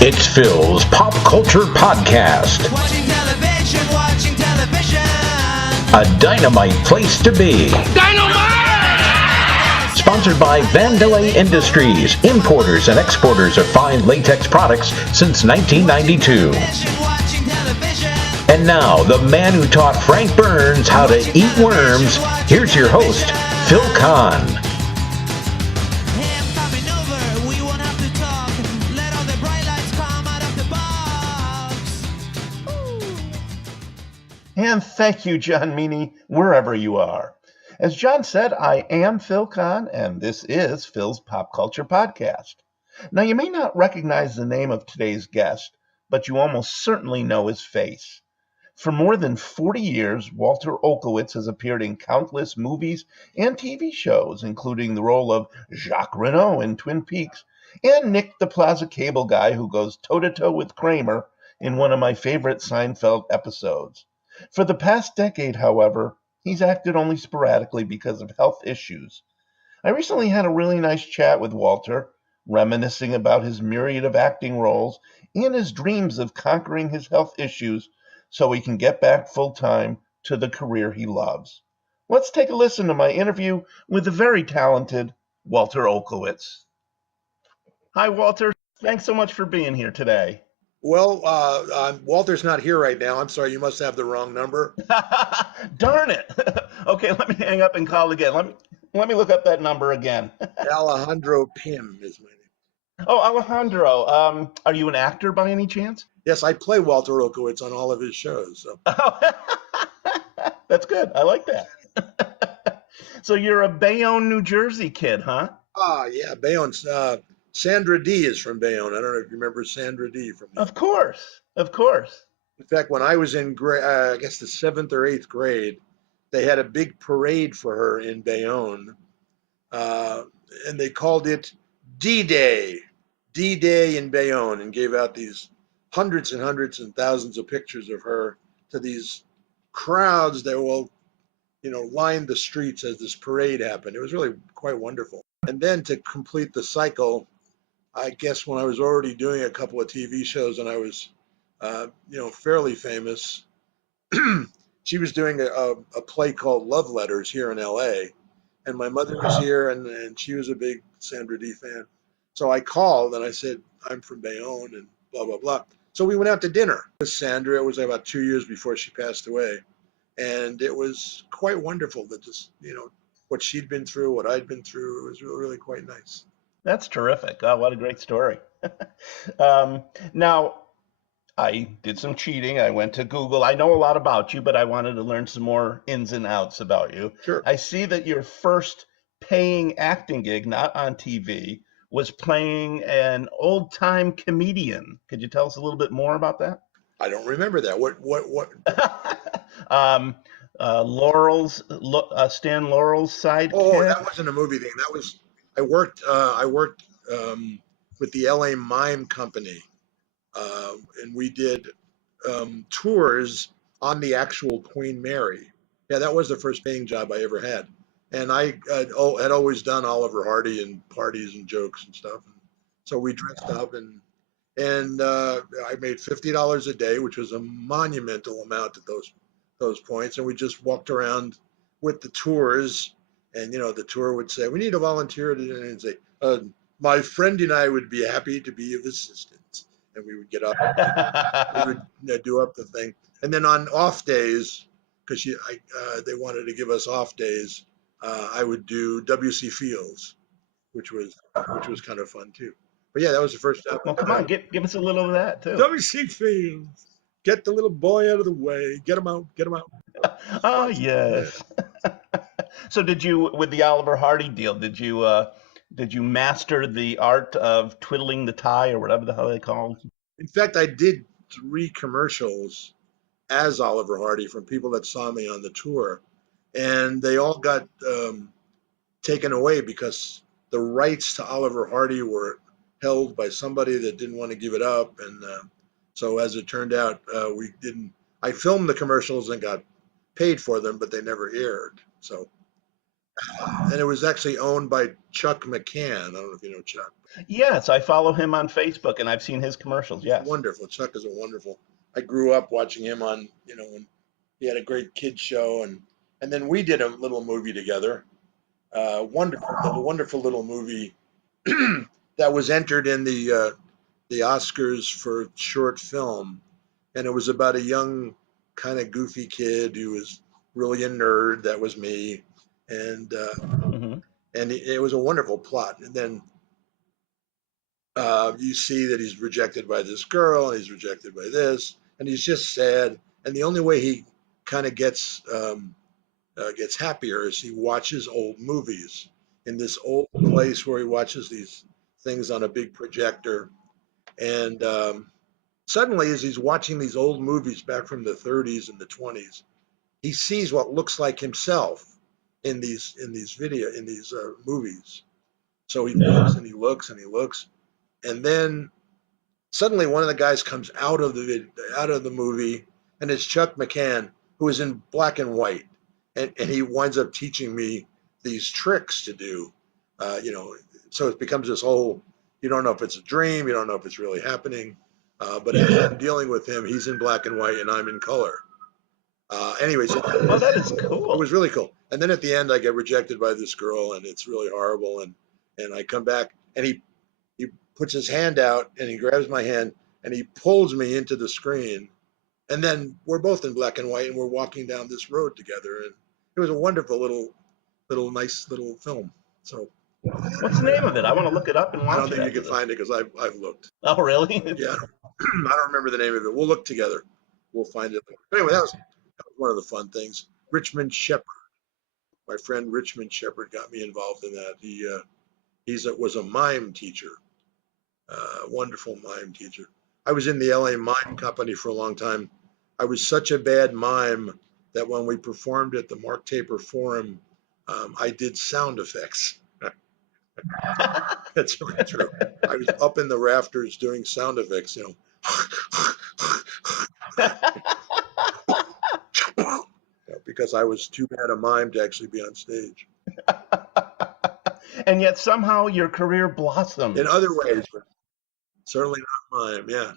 It's Phil's Pop Culture Podcast. Watching television. A dynamite place to be. Dynamite! Sponsored by Vandelay Industries, importers and exporters of fine latex products since 1992. Watching television. And now, the man who taught Frank Burns how to eat worms, here's your host, Phil Kahn. Hey, I'm coming over. We won't have to talk. Let all the bright lights come out of the box. And thank you, John Meany, wherever you are. As John said, I am Phil Kahn, and this is Phil's Pop Culture Podcast. Now, you may not recognize the name of today's guest, but you almost certainly know his face. For more than 40 years, Walter Olkewicz has appeared in countless movies and TV shows, including the role of Jacques Renault in Twin Peaks, and Nick the Plaza Cable Guy who goes toe-to-toe with Kramer in one of my favorite Seinfeld episodes. For the past decade, however, he's acted only sporadically because of health issues. I recently had a really nice chat with Walter, reminiscing about his myriad of acting roles and his dreams of conquering his health issues so he can get back full-time to the career he loves. Let's take a listen to my interview with the very talented Walter Olkewicz. Hi, Walter. Thanks so much for being here today. Well, Walter's not here right now. I'm sorry, you must have the wrong number. Darn it. Okay, let me hang up and call again. Let me look up that number again. Alejandro Pim is my name. Oh, Alejandro, are you an actor by any chance? Yes, I play Walter Olkewicz on all of his shows. So. Oh, that's good. I like that. So you're a Bayonne, New Jersey kid, huh? Yeah, Bayonne. Sandra D is from Bayonne. I don't know if you remember Sandra D from there. Of course. In fact, when I was in I guess the 7th or 8th grade, they had a big parade for her in Bayonne, and they called it D-Day in Bayonne, and gave out these hundreds and hundreds and thousands of pictures of her to these crowds that will, lined the streets as this parade happened. It was really quite wonderful. And then to complete the cycle, I guess when I was already doing a couple of TV shows and I was, fairly famous, she was doing a play called Love Letters here in LA. And my mother was here and she was a big Sandra D fan. So I called and I said, I'm from Bayonne and blah, blah, blah. So we went out to dinner with Sandra. It was about 2 years before she passed away. And it was quite wonderful to just, what she'd been through, what I'd been through. It was really, really quite nice. That's terrific. Oh, what a great story. Now, I did some cheating. I went to Google. I know a lot about you, but I wanted to learn some more ins and outs about you. Sure. I see that your first paying acting gig, not on TV, was playing an old-time comedian. Could you tell us a little bit more about that? I don't remember that. What? Laurel's Stan Laurel's sidekick. Oh, that wasn't a movie thing. That was I worked with the LA Mime Company, and we did tours on the actual Queen Mary. Yeah, that was the first paying job I ever had. And I had always done Oliver Hardy and parties and jokes and stuff. So we dressed up and I made $50 a day, which was a monumental amount at those points. And we just walked around with the tours, and the tour would say, "We need a volunteer," and say, "My friend and I would be happy to be of assistance." And we would get up, we would do up the thing, and then on off days, because they wanted to give us off days, I would do W.C. Fields, which was kind of fun too. But yeah, that was the first job. Well, come on, give us a little of that too. W.C. Fields, get the little boy out of the way. Get him out. Oh yes. So did you, with the Oliver Hardy deal, did you master the art of twiddling the tie or whatever the hell they call it? In fact, I did 3 commercials as Oliver Hardy from people that saw me on the tour, and they all got taken away because the rights to Oliver Hardy were held by somebody that didn't want to give it up, and so as it turned out, we didn't. I filmed the commercials and got paid for them, but they never aired. So And it was actually owned by Chuck McCann. I don't know if you know Chuck. Yes, I follow him on Facebook, and I've seen his commercials. Yes. Wonderful. Chuck is a wonderful. I grew up watching him on, when he had a great kids show, and then we did a little movie together. Wonderful little movie that was entered in the Oscars for short film, and it was about a young, kind of goofy kid who was really a nerd. That was me, and Mhm. it was a wonderful plot. And then you see that he's rejected by this girl, and he's rejected by this, and he's just sad. And the only way he kind of gets happier is he watches old movies in this old place where he watches these things on a big projector. And suddenly, as he's watching these old movies back from the 30s and the 20s, he sees what looks like himself in these movies. So he looks and he looks and he looks, and then suddenly one of the guys comes out of the movie, and it's Chuck McCann, who is in black and white, and he winds up teaching me these tricks to do. So it becomes this whole, you don't know if it's a dream, you don't know if it's really happening, but as I'm dealing with him, he's in black and white and I'm in color. Anyways, Oh, that is cool. it was really cool. And then at the end, I get rejected by this girl, and it's really horrible. And I come back, and he puts his hand out, and he grabs my hand, and he pulls me into the screen. And then we're both in black and white, and we're walking down this road together. And it was a wonderful nice little film. So What's the name of it? I want to look it up and watch I it. don't think you after can find it because I've looked. Oh, really? Yeah, I don't remember the name of it. We'll look together. We'll find it. But anyway, that was one of the fun things. Richmond Shepard, my friend Richmond Shepard, got me involved in that. He was a mime teacher, wonderful mime teacher. I was in the LA Mime Company for a long time. I was such a bad mime that when we performed at the Mark Taper Forum, I did sound effects. That's really true. I was up in the rafters doing sound effects, because I was too bad a mime to actually be on stage. And yet somehow your career blossomed. In other ways, but certainly not mime. Yeah,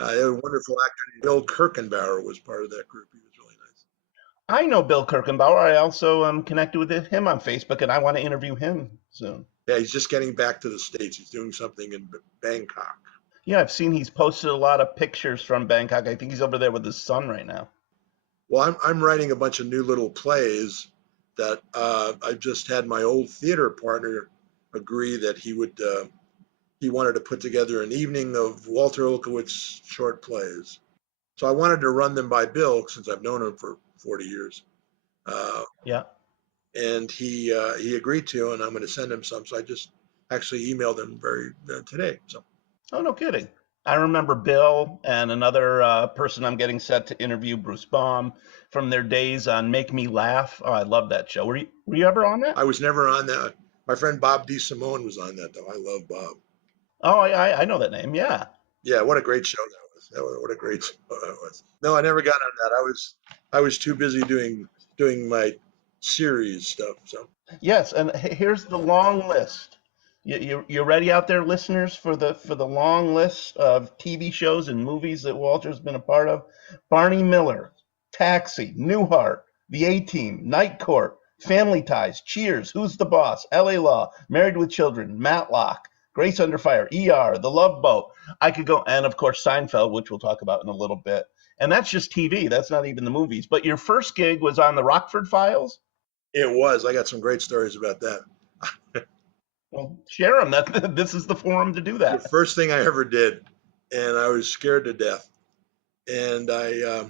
a wonderful actor. Bill Kirkenbauer was part of that group. He was really nice. I know Bill Kirkenbauer. I also am connected with him on Facebook, and I want to interview him soon. Yeah, he's just getting back to the States. He's doing something in Bangkok. Yeah, I've seen he's posted a lot of pictures from Bangkok. I think he's over there with his son right now. Well, I'm writing a bunch of new little plays that I just had my old theater partner agree that he wanted to put together an evening of Walter Olkewicz short plays. So I wanted to run them by Bill since I've known him for 40 years. Yeah. And he agreed to, and I'm going to send him some. So I just actually emailed him today. So. Oh, no kidding. I remember Bill and another person I'm getting set to interview, Bruce Baum, from their days on Make Me Laugh. Oh, I love that show. Were you ever on that? I was never on that. My friend Bob DeSimone was on that, though. I love Bob. Oh, I know that name. Yeah. Yeah, what a great show that was. What a great show that was. No, I never got on that. I was too busy doing my series stuff. So. Yes, and here's the long list. You ready out there, listeners, for the long list of TV shows and movies that Walter's been a part of? Barney Miller, Taxi, Newhart, The A-Team, Night Court, Family Ties, Cheers, Who's the Boss, LA Law, Married with Children, Matlock, Grace Under Fire, ER, The Love Boat. I could go, and of course Seinfeld, which we'll talk about in a little bit. And that's just TV. That's not even the movies. But your first gig was on the Rockford Files? It was. I got some great stories about that. Well, share them. This is the forum to do that. The first thing I ever did, and I was scared to death. And I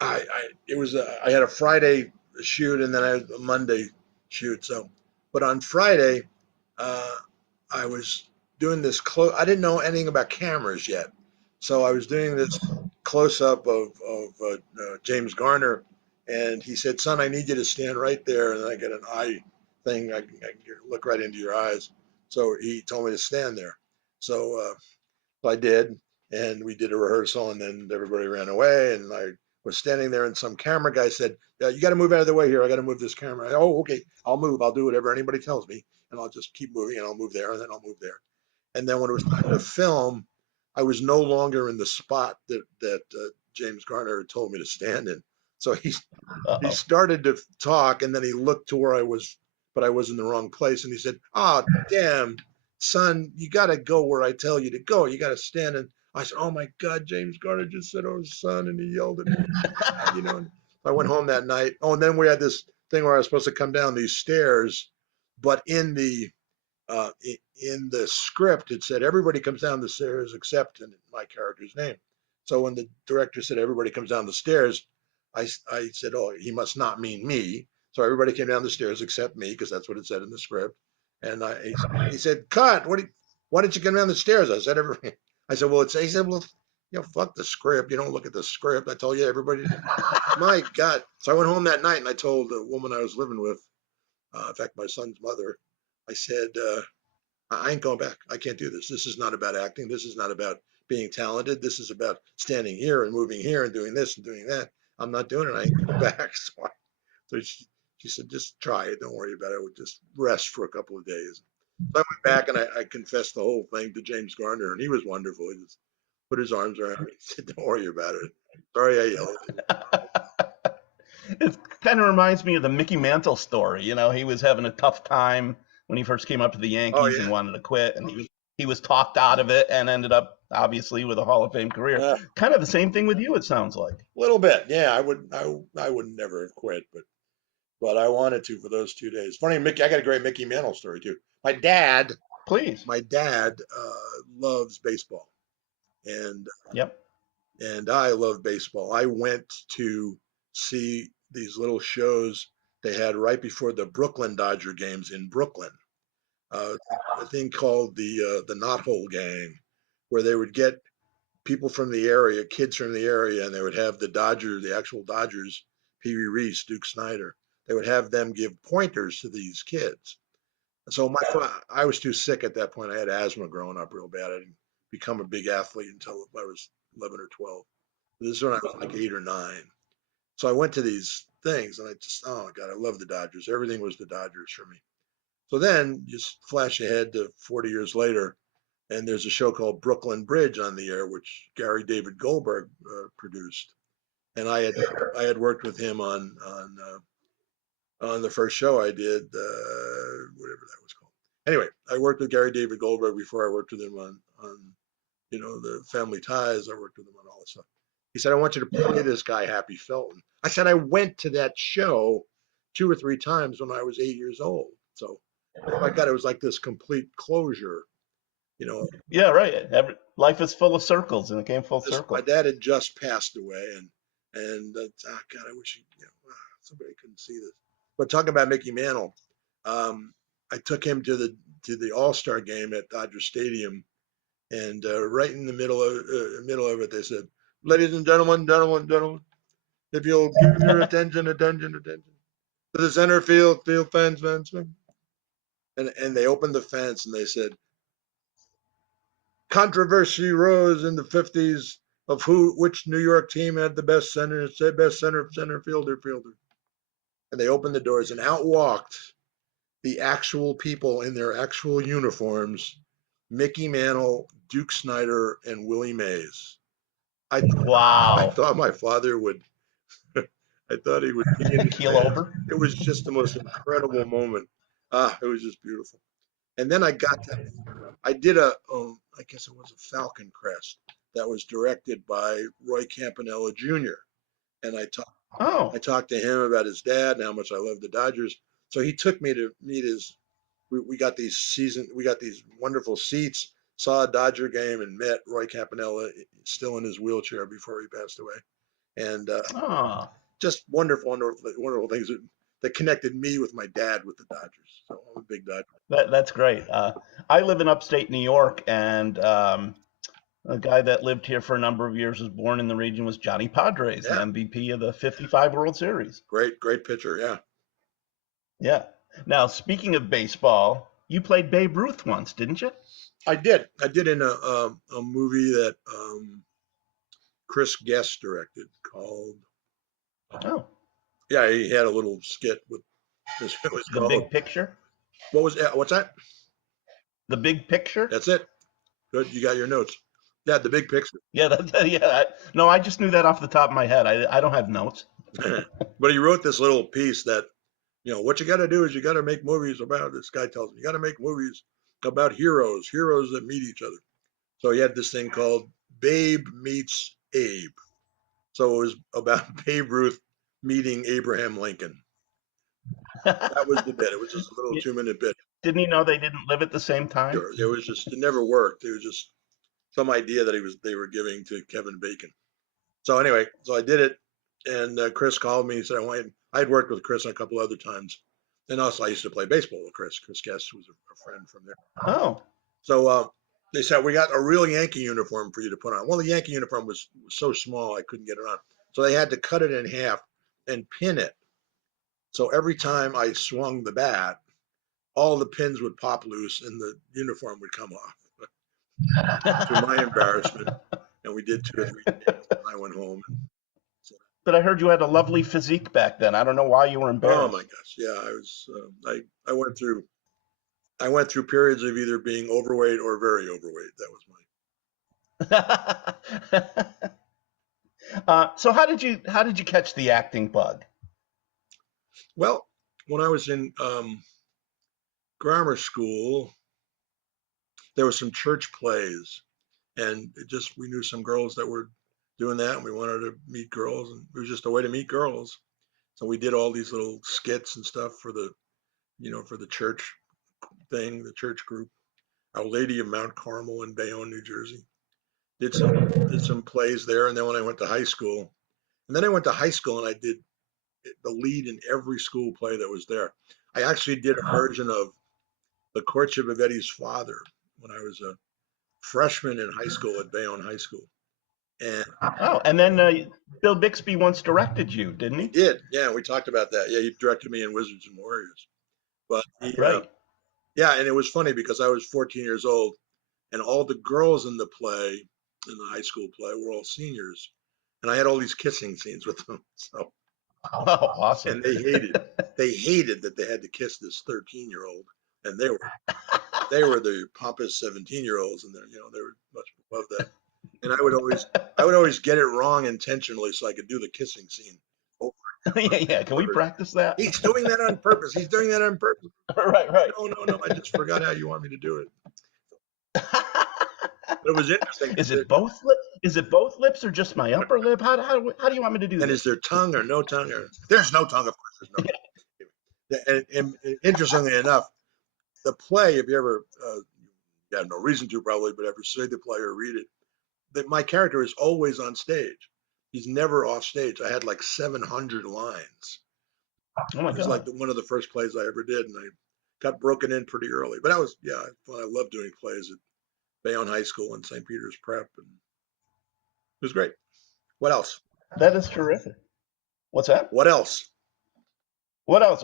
had a Friday shoot, and then I had a Monday shoot. So, but on Friday, I was doing this I didn't know anything about cameras yet, so I was doing this close up of James Garner, and he said, "Son, I need you to stand right there," and I get an eye thing. I can look right into your eyes. So he told me to stand there. So I did, and we did a rehearsal, and then everybody ran away, and I was standing there, and some camera guy said, "You got to move out of the way here. I got to move this camera." Oh, okay, I'll move. I'll do whatever anybody tells me, and I'll just keep moving, and I'll move there, and then I'll move there. And then when it was time to film, I was no longer in the spot that James Garner had told me to stand in. So he Uh-oh. started to talk, and then he looked to where I was, but I was in the wrong place, and he said, "Oh, damn, son, you got to go where I tell you to go. You got to stand." And I said, "Oh my God, James Garner just said, oh, son," and he yelled at me, you know. And I went home that night. Oh, and then we had this thing where I was supposed to come down these stairs, but in the script, it said everybody comes down the stairs except in my character's name. So when the director said everybody comes down the stairs, I said, "Oh, he must not mean me." So everybody came down the stairs except me, because that's what it said in the script. And he said, "Cut! Why didn't you come down the stairs?" I said, "Everybody." I said, "Well, he said, well, fuck the script. You don't look at the script. I told you everybody." My God. So I went home that night and I told the woman I was living with, in fact, my son's mother, I said, "I ain't going back. I can't do this. This is not about acting. This is not about being talented. This is about standing here and moving here and doing this and doing that. I'm not doing it. I ain't going back." So she said, "Just try it. Don't worry about it. We'll just rest for a couple of days." So I went back and I confessed the whole thing to James Garner, and he was wonderful. He just put his arms around me and said, "Don't worry about it. Sorry I yelled." It kind of reminds me of the Mickey Mantle story. He was having a tough time when he first came up to the Yankees and Yeah. wanted to quit, and he was talked out of it and ended up obviously with a Hall of Fame career. Kind of the same thing with you, it sounds like. A little bit, yeah. I would never have quit, but I wanted to for those 2 days. Funny, Mickey. I got a great Mickey Mantle story too. My dad Please. loves baseball, and Yep. I love baseball. I went to see these little shows they had right before the Brooklyn Dodger games in Brooklyn. A thing called the Knothole Gang, where they would get people from the area, kids from the area, and they would have the actual Dodgers, Pee Wee Reese, Duke Snyder. They would have them give pointers to these kids. So I was too sick at that point. I had asthma growing up real bad. I didn't become a big athlete until I was 11 or 12. This is when I was like 8 or 9. So I went to these things, and oh my God, I love the Dodgers. Everything was the Dodgers for me. So then just flash ahead to 40 years later, and there's a show called Brooklyn Bridge on the air, which Gary David Goldberg produced. And I had worked with him on the first show I did, whatever that was called. Anyway, I worked with Gary David Goldberg before I worked with him on the Family Ties. I worked with him on all this stuff. He said, "I want you to play this guy, Happy Felton." I said, "I went to that show 2 or 3 times when I was 8 years old." So, oh my God, it was like this complete closure, Yeah, right. Life is full of circles, and it came full circle. My dad had just passed away, and God, I wish somebody couldn't see this. But talking about Mickey Mantle, I took him to the All-Star game at Dodger Stadium, and right in the middle of it, they said, "Ladies and gentlemen, if you'll give your attention to the center field fence, and they opened the fence and they said, "Controversy rose in the 50s of which New York team had the best center fielder." And they opened the doors, and out walked the actual people in their actual uniforms: Mickey Mantle, Duke Snyder, and Willie Mays. Wow. I thought my father would. I thought he would keel over. It was just the most incredible moment. It was just beautiful. And then I did I guess it was a Falcon Crest that was directed by Roy Campanella Jr. And I talked to him about his dad and how much I love the Dodgers. So he took me to meet we got these wonderful seats, saw a Dodger game, and met Roy Campanella still in his wheelchair before he passed away. And just wonderful things that connected me with my dad with the Dodgers. So I'm a big Dodger. That's great. I live in upstate New York, and a guy that lived here for a number of years, was born in the region, was Johnny Padres, the MVP of the '55 World Series. Great pitcher, yeah. Yeah. Now, speaking of baseball, you played Babe Ruth once, didn't you? I did in a movie that Chris Guest directed called Oh, Yeah, he had a little skit with this. It was the called, big picture. what's that? The big picture. That's it. Good, you got your notes. Yeah, the big picture. Yeah, yeah. No, I just knew that off the top of my head. I don't have notes. But he wrote this little piece that, what you got to do is you got to make movies about, this guy tells me, you got to make movies about heroes that meet each other. So he had this thing called Babe Meets Abe. So it was about Babe Ruth meeting Abraham Lincoln. That was the bit. It was just a little 2-minute bit. Didn't he know they didn't live at the same time? Sure. It never worked. It was just some idea that they were giving to Kevin Bacon. So anyway, I did it, and Chris called me and said I'd worked with Chris a couple other times, and also I used to play baseball with Chris. Chris Guest was a friend from there. Oh, So they said, we got a real Yankee uniform for you to put on. Well, the Yankee uniform was so small I couldn't get it on, so they had to cut it in half and pin it. So every time I swung the bat, all the pins would pop loose and the uniform would come off. To my embarrassment, and we did 2 or 3 days, and I went home. but I heard you had a lovely physique back then. I don't know why you were embarrassed. Oh my gosh, yeah, I was. I went through periods of either being overweight or very overweight. That was my. So how did you catch the acting bug? Well, when I was in grammar school, there were some church plays, and we knew some girls that were doing that, and we wanted to meet girls, and it was just a way to meet girls. So we did all these little skits and stuff for the church thing, the church group. Our Lady of Mount Carmel in Bayonne, New Jersey. Did some plays there, and then when I went to high school, and I did the lead in every school play that was there. I actually did a version of The Courtship of Eddie's Father when I was a freshman in high school at Bayonne High School. And then Bill Bixby once directed you, didn't he? He did, yeah. We talked about that. Yeah, he directed me in Wizards and Warriors. But Right. Yeah, and it was funny because I was 14 years old, and all the girls in the high school play, were all seniors, and I had all these kissing scenes with them. So, Oh, awesome. and they hated that they had to kiss this 13-year-old, and they were the pompous 17-year-olds, and they were much above that. And I would always get it wrong intentionally so I could do the kissing scene. Yeah. Can we practice that? He's doing that on purpose. He's doing that on purpose. Right. No. I just forgot how you want me to do it. But it was interesting. Is it both lips or just my upper lip? How do you want me to do And this? is there tongue or no tongue? There's no tongue, of course. There's no. And interestingly enough, the play, if you ever, you have no reason to probably, but ever see the play or read it, that my character is always on stage. He's never off stage. I had like 700 lines. Oh my It was God. like one of the first plays I ever did, and I got broken in pretty early. But that was, fun. I love doing plays at Bayonne High School and St. Peter's Prep, and it was great. What else? That is terrific. What's that? What else? What else?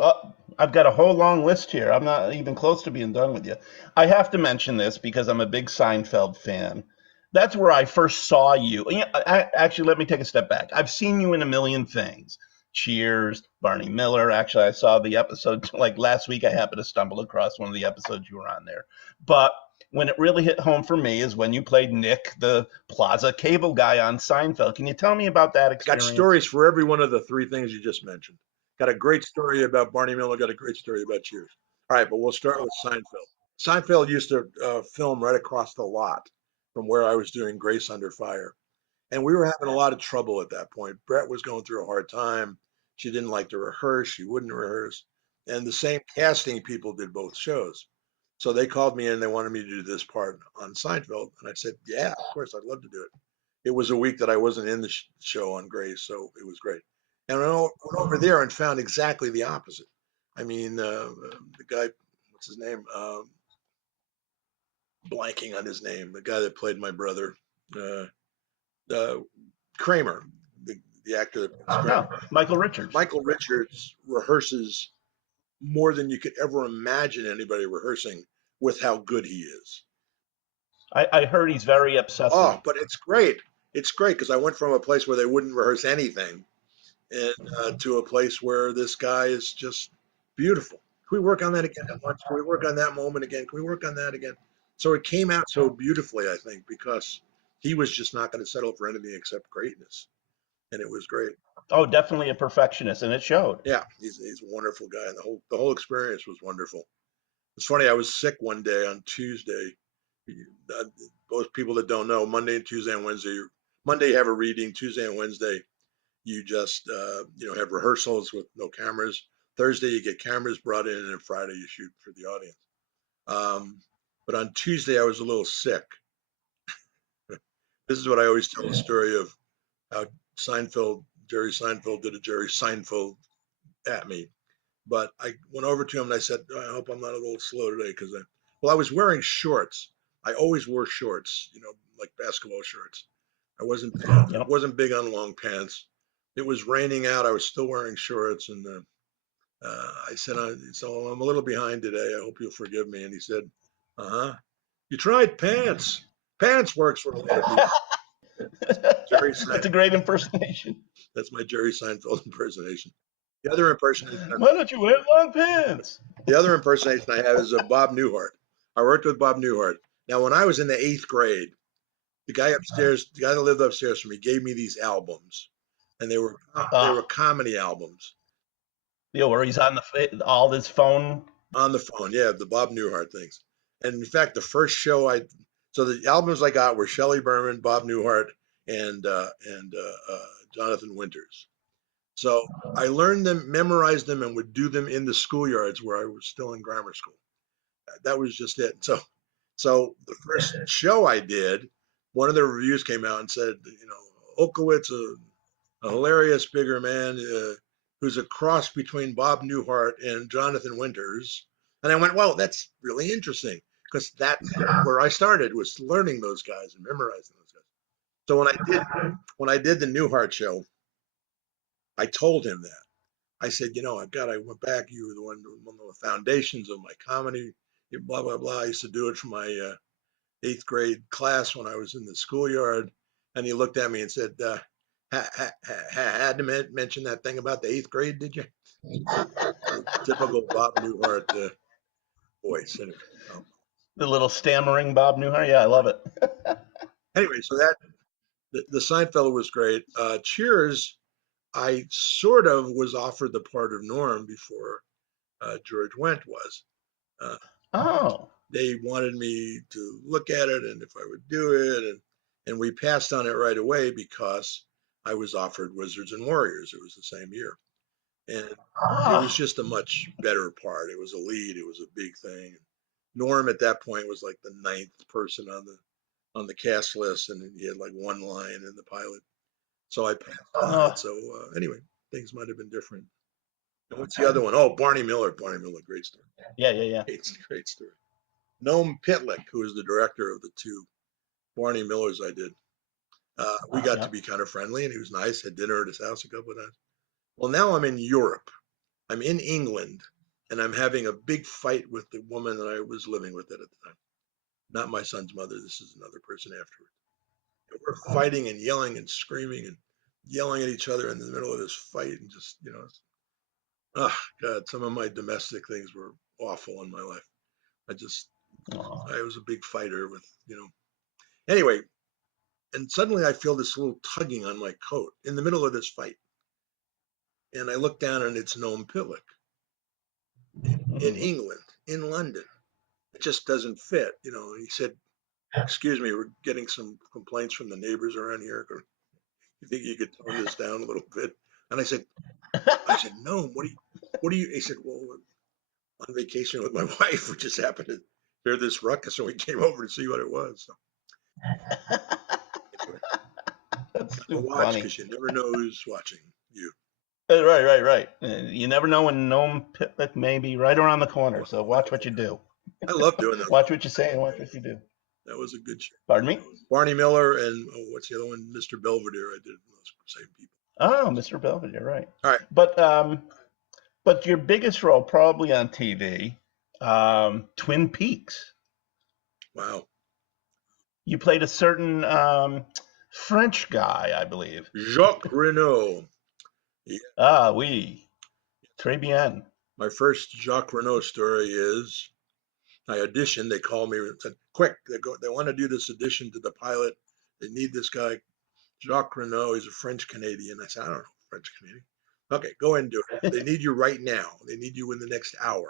I've got a whole long list here. I'm not even close to being done with you. I have to mention this because I'm a big Seinfeld fan. That's where I first saw you. Actually, let me take a step back. I've seen you in a million things. Cheers, Barney Miller. Actually, I saw the episode like last week. I happened to stumble across one of the episodes you were on there. But when it really hit home for me is when you played Nick, the Plaza cable guy on Seinfeld. Can you tell me about that experience? Got stories for every one of the 3 things you just mentioned. Got a great story about Barney Miller. Got a great story about Cheers. All right, but we'll start with Seinfeld. Seinfeld used to film right across the lot from where I was doing Grace Under Fire. And we were having a lot of trouble at that point. Brett was going through a hard time. She didn't like to rehearse. She wouldn't rehearse. And the same casting people did both shows. So they called me in. They wanted me to do this part on Seinfeld. And I said, yeah, of course, I'd love to do it. It was a week that I wasn't in the show on Grace, so it was great. And I went over there and found exactly the opposite. I mean, the guy, what's his name? Blanking on his name. The guy that played my brother, Kramer, the actor that plays Kramer. Michael Richards. Michael Richards rehearses more than you could ever imagine anybody rehearsing with how good he is. I heard he's very obsessive. Oh, but it's great. It's great because I went from a place where they wouldn't rehearse anything and to a place where this guy is just beautiful. Can we work on that again at lunch? Can we work on that moment again? Can we work on that again? So it came out so beautifully, I think, because he was just not going to settle for anything except greatness, and it was great. Oh, definitely a perfectionist, and it showed. Yeah, he's a wonderful guy, and the whole experience was wonderful. It's funny. I was sick one day on Tuesday. Both people that don't know, Monday and Tuesday and Wednesday. Monday you have a reading. Tuesday and Wednesday you just have rehearsals with no cameras. Thursday you get cameras brought in, and then Friday you shoot for the audience. But on Tuesday I was a little sick. This is what I always tell the story of how Jerry Seinfeld did a Jerry Seinfeld at me. But I went over to him and I said, I hope I'm not a little slow today because I was wearing shorts. I always wore shorts, like basketball shorts. I wasn't big on long pants. It was raining out. I was still wearing shorts, and I said, "So I'm a little behind today. I hope you'll forgive me." And he said, You tried pants. Pants works for a lot of people. Jerry Seinfeld. That's a great impersonation. That's my Jerry Seinfeld impersonation. The other impersonation. Why don't you wear long pants? The other impersonation I have is of Bob Newhart. I worked with Bob Newhart. Now, when I was in the 8th grade, the guy that lived upstairs from me, gave me these albums, and they were comedy albums. Yeah, where he's on all his phone. On the phone, yeah, the Bob Newhart things. And in fact, the first show so the albums I got were Shelley Berman, Bob Newhart, and Jonathan Winters. So I learned them, memorized them, and would do them in the schoolyards where I was still in grammar school. That was just it. So the first show I did, one of the reviews came out and said, Olkewicz, a hilarious bigger man who's a cross between Bob Newhart and Jonathan Winters. And I went, well, that's really interesting because that's where I started, was learning those guys and memorizing those guys. So when I did the Newhart show, I told him that. I said, I went back. You were one of the foundations of my comedy, blah, blah, blah. I used to do it for my 8th grade class when I was in the schoolyard. And he looked at me and said, had to mention that thing about the 8th grade, did you? Typical Bob Newhart voice. Anyway, The little stammering Bob Newhart. Yeah, I love it. Anyway, so the Seinfeld was great. Cheers, I sort of was offered the part of Norm before George Wendt was. They wanted me to look at it and if I would do it, and we passed on it right away because I was offered Wizards and Warriors. It was the same year, and it was just a much better part. It was a lead. It was a big thing. Norm at that point was like the 9th person on the cast list, and he had like one line in the pilot. So I passed on it. So anyway, things might have been different. And what's the other one? Oh, Barney Miller. Barney Miller, great story. Yeah. Great story. Noam Pitlick, who is the director of the 2 Barney Millers I did. We got to be kind of friendly, and he was nice. Had dinner at his house a couple of times. Well, now I'm in Europe. I'm in England, and I'm having a big fight with the woman that I was living with at the time. Not my son's mother. This is another person afterward. And we're fighting and yelling and screaming and yelling at each other in the middle of this fight, and just, oh God, some of my domestic things were awful in my life. I was a big fighter with, Anyway, and suddenly I feel this little tugging on my coat in the middle of this fight. And I look down and it's Noam Pitlick in England, in London. It just doesn't fit, And he said, "Excuse me, we're getting some complaints from the neighbors around here. You think you could tone this down a little bit?" And I said, "No, what do you?" He said, "Well, we're on vacation with my wife. We just happened to hear this ruckus, and we came over to see what it was." So, anyway, That's too watch funny. because you never know who's watching you. Right. You never know when Noam Pitlick may be right around the corner. So watch what you do. I love doing that. Watch what you say and watch what you do. That was a good show. Pardon me? Barney Miller and what's the other one? Mr. Belvedere. I did those same people. Oh, Mr. Belvedere, right. All right. But your biggest role probably on TV, Twin Peaks. Wow. You played a certain French guy, I believe. Jacques Renault. Yeah. Ah, oui. Très bien. My first Jacques Renault story is I auditioned. They called me and said, "Quick, they want to do this audition to the pilot. They need this guy, Jacques Renault. He's a French Canadian." I said, "I don't know French Canadian." Okay, go ahead and do it. They need you right now. They need you in the next hour.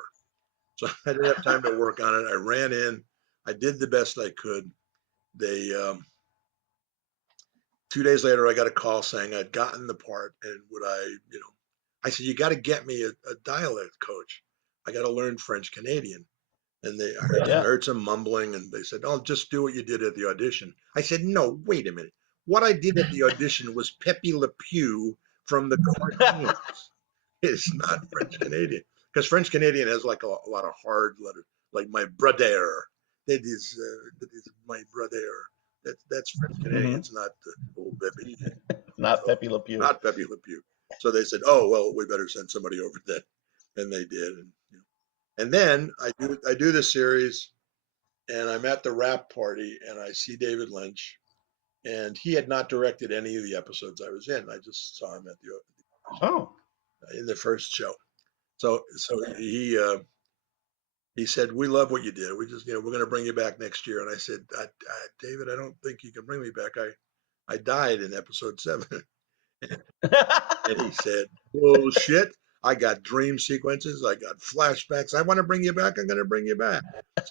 So I didn't have time to work on it. I ran in. I did the best I could. They 2 days later, I got a call saying I'd gotten the part, and would I said, "You got to get me a dialect coach. I got to learn French Canadian." And I heard some mumbling, and they said, "Oh, just do what you did at the audition." I said, "No, wait a minute. What I did at the audition was Pepe Le Pew from the cartoons. It's not French Canadian, because French Canadian has like a lot of hard letters, like my brother. That is my brother. That's French Canadian. It's not oh baby, Not so, Pepe Le Pew. not Pepe Le Pew." So they said, "Oh well, we better send somebody over then," and they did. And then I do the series, and I'm at the wrap party, and I see David Lynch, and he had not directed any of the episodes I was in. I just saw him at the Oh. in the first show. So he said, "We love what you did. We just we're going to bring you back next year." And I said, "David, I don't think you can bring me back. I died in episode 7." And he said, "Bullshit. I got dream sequences. I got flashbacks. I want to bring you back. I'm going to bring you back."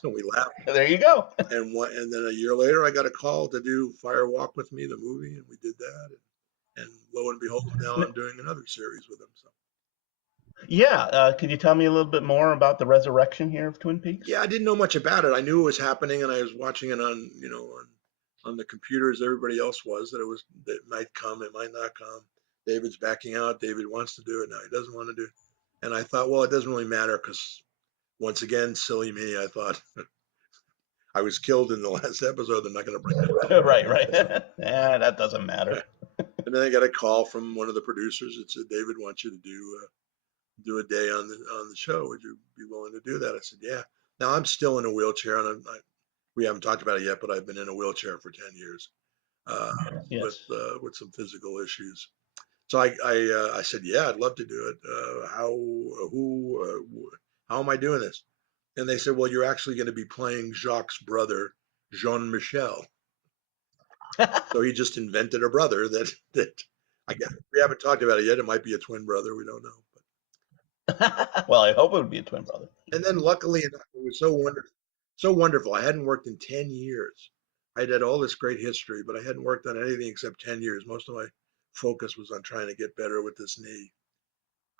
So we laughed. There you go. And then a year later, I got a call to do Fire Walk with Me, the movie, and we did that. And lo and behold, now I'm doing another series with him. So Yeah, could you tell me a little bit more about the resurrection here of Twin Peaks? yeah, I didn't know much about it. I knew it was happening, and I was watching it on on the computer as everybody else was. That it might come, it might not come. David's backing out. David wants to do it now. He doesn't want to do it. And I thought, well, it doesn't really matter because once again, silly me, I thought I was killed in the last episode. They're not going to bring me back. Right. Yeah, that doesn't matter. And then I got a call from one of the producers that said, "David wants you to do a day on the show. Would you be willing to do that?" I said, "Yeah." Now I'm still in a wheelchair, and we haven't talked about it yet, but I've been in a wheelchair for 10 years uh, Yes. with some physical issues. So I said, "Yeah, I'd love to do it. How am I doing this?" And they said, "Well, you're actually going to be playing Jacques' brother, Jean Michel." So he just invented a brother that I guess we haven't talked about it yet. It might be a twin brother. We don't know. Well, I hope it would be a twin brother. And then luckily enough, it was so wonderful. So wonderful. I hadn't worked in 10 years. I'd had all this great history, but I hadn't worked on anything except 10 years. Most of my focus was on trying to get better with this knee.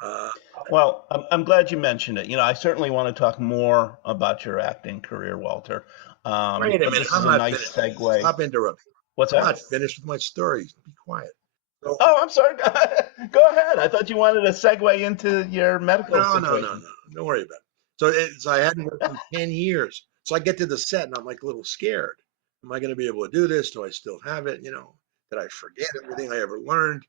Uh, Well, I'm glad you mentioned it. I certainly want to talk more about your acting career, Walter. Wait a But minute. this I'm is a not nice finished. segue. Stop interrupting. What's I'm that? not finished with my story. Be quiet. So, Oh, I'm sorry. Go ahead. I thought you wanted to segue into your medical situation. no. Don't worry about it. So I hadn't worked in 10 years. So I get to the set and I'm like a little scared. Am I going to be able to do this? Do I still have it? Did I forget everything I ever learned?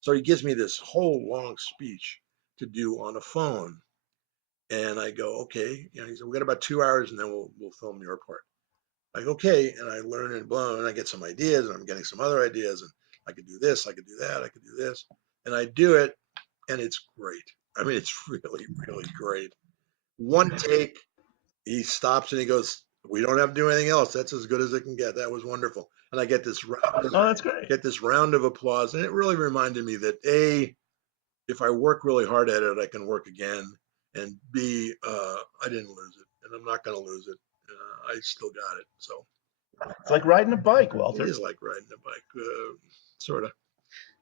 So he gives me this whole long speech to do on a phone. And I go, okay. He said, we got about 2 hours and then we'll film your part. I go, okay. And I learn and blah, and I get some ideas and I'm getting some other ideas. And I could do this, I could do that, I could do this. And I do it and it's great. I mean, it's really, really great. One take, he stops and he goes, "We don't have to do anything else. That's as good as it can get. That was wonderful." And I get this Oh, that's great. round of applause, and it really reminded me that if I work really hard at it, I can work again, and B, I didn't lose it, and I'm not going to lose it. I still got it. So It's like riding a bike, it Walter. is like riding a bike, sort of.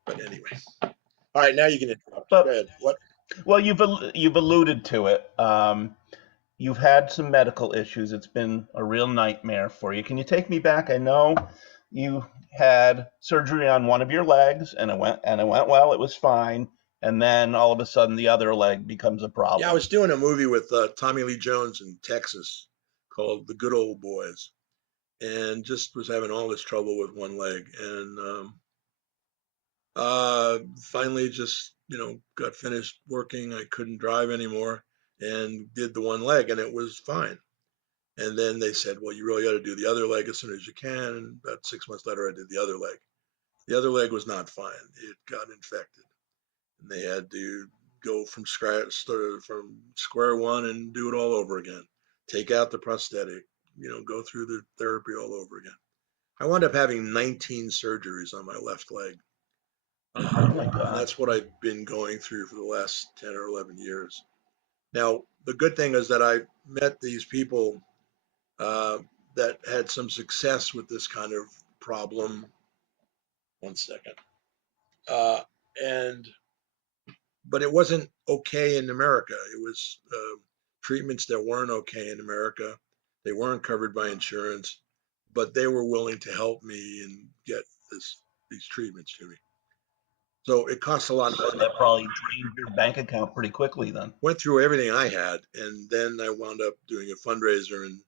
But anyway, all right, now you can interrupt. But- Go ahead. What? Well, you've alluded to it. You've had some medical issues. It's been a real nightmare for you. Can you take me back? I know you had surgery on one of your legs, and it went well. It was fine, and then all of a sudden, the other leg becomes a problem. Yeah, I was doing a movie with Tommy Lee Jones in Texas called The Good Old Boys, and just was having all this trouble with one leg, and finally just got finished working. I couldn't drive anymore, and did the one leg, and it was fine. And then they said, well, you really got to do the other leg as soon as you can. And about 6 months later, I did the other leg. The other leg was not fine. It got infected. and they had to go from square one and do it all over again. Take out the prosthetic, go through the therapy all over again. I wound up having 19 surgeries on my left leg. Oh my And God. that's what I've been going through for the last 10 or 11 years. Now, the good thing is that I met these people that had some success with this kind of problem. One second. But it wasn't okay in America. It was treatments that weren't okay in America. They weren't covered by insurance, but they were willing to help me and get these treatments to me. So it costs a lot of money. That probably drained your bank account pretty quickly then. Went through everything I had, and then I wound up doing a fundraiser and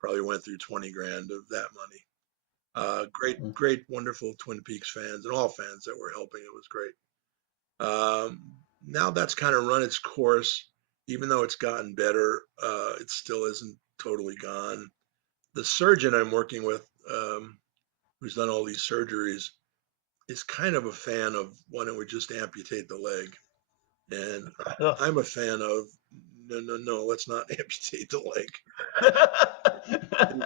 probably went through 20 grand of that money. Great, wonderful Twin Peaks fans and all fans that were helping. It was great. Now that's kind of run its course. Even though it's gotten better, it still isn't totally gone. The surgeon I'm working with, who's done all these surgeries, is kind of a fan of why don't we just amputate the leg? And I'm a fan of no, let's not amputate the leg.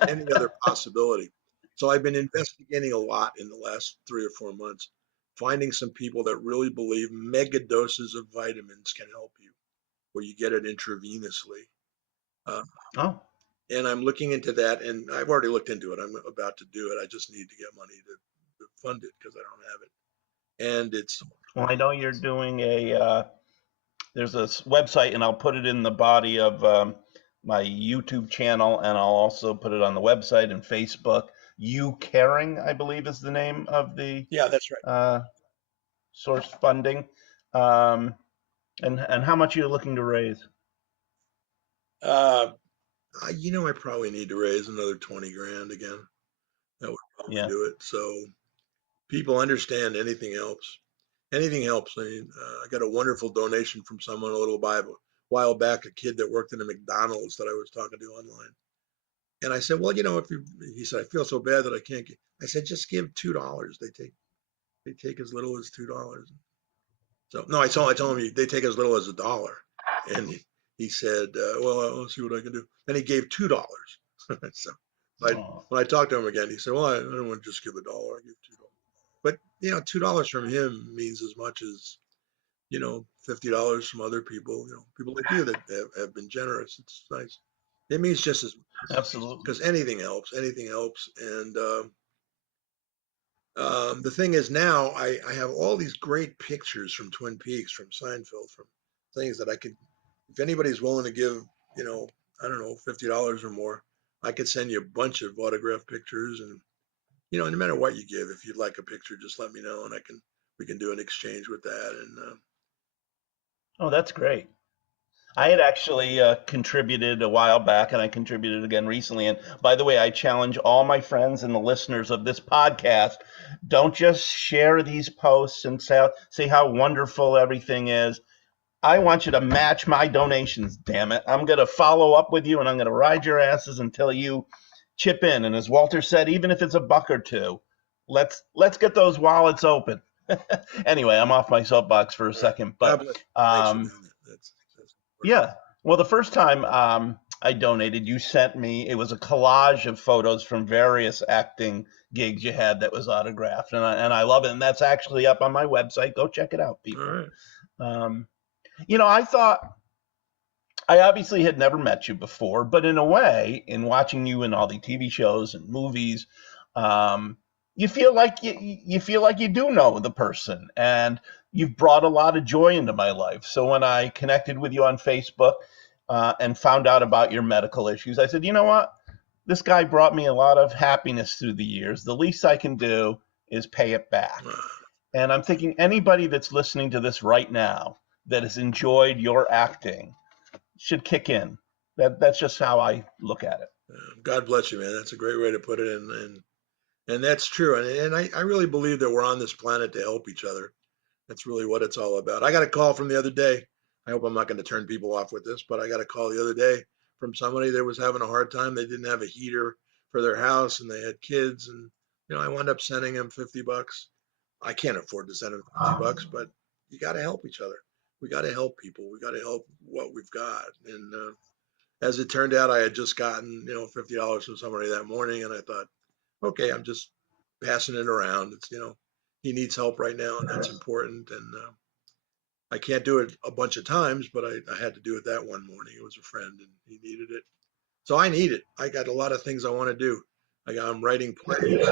Any other possibility. So I've been investigating a lot in the last 3 or 4 months, finding some people that really believe mega doses of vitamins can help you, where you get it intravenously. And I'm looking into that, and I've already looked into it. I'm about to do it. I just need to get money to fund it because I don't have it. And it's Well, I know you're doing there's a website, and I'll put it in the body of my YouTube channel, and I'll also put it on the website and Facebook. You Caring, I believe, is the name of the that's right. Source funding. And how much are you looking to raise? I probably need to raise another 20 grand again. That would probably do it. So people understand anything helps. Anything helps. I mean, I got a wonderful donation from someone a while back, a kid that worked in a McDonald's that I was talking to online. And I said, well, he said, I feel so bad that I can't get, I said, just give $2. They take as little as $2. So no, I told him they take as little as $1. And he said, well, I'll see what I can do. And he gave $2. So when I talked to him again, he said, well, I don't want to just give $1. I give $2. But $2 from him means as much as $50 from other people. People like you that have been generous. It's nice. It means just as much. Absolutely. Because anything helps. Anything helps. And the thing is now I have all these great pictures from Twin Peaks, from Seinfeld, from things that I could, if anybody's willing to give, I don't know, $50 or more, I could send you a bunch of autographed pictures. And no matter what you give, if you'd like a picture, just let me know, and we can do an exchange with that. And oh, that's great. I had actually contributed a while back, and I contributed again recently. And by the way, I challenge all my friends and the listeners of this podcast, don't just share these posts and say how wonderful everything is. I want you to match my donations, damn it. I'm going to follow up with you, and I'm going to ride your asses until you chip in. And as Walter said, even if it's $1 or $2, let's get those wallets open. Anyway, I'm off my soapbox for a second, but yeah. Well, the first time I donated, you sent me, it was a collage of photos from various acting gigs you had that was autographed, and I love it, and that's actually up on my website. Go check it out, people. All right. I thought, I obviously had never met you before, but in a way, in watching you in all the TV shows and movies, you feel like you do know the person, and you've brought a lot of joy into my life. So when I connected with you on Facebook and found out about your medical issues, I said, you know what? This guy brought me a lot of happiness through the years. The least I can do is pay it back. And I'm thinking anybody that's listening to this right now that has enjoyed your acting should kick in. That's just how I look at it. God bless you, man. That's a great way to put it. And that's true. And I really believe that we're on this planet to help each other. That's really what it's all about. I got a call from the other day. I hope I'm not going to turn people off with this, but I got a call the other day from somebody that was having a hard time. They didn't have a heater for their house, and they had kids. And, I wound up sending them $50. I can't afford to send them $50, but you got to help each other. We got to help people. We got to help what we've got. And as it turned out, I had just gotten, $50 from somebody that morning, and I thought, okay, I'm just passing it around. It's, he needs help right now, and that's important. And I can't do it a bunch of times, but I had to do it that one morning. It was a friend, and he needed it. So I need it. I got a lot of things I want to do. I'm writing plays.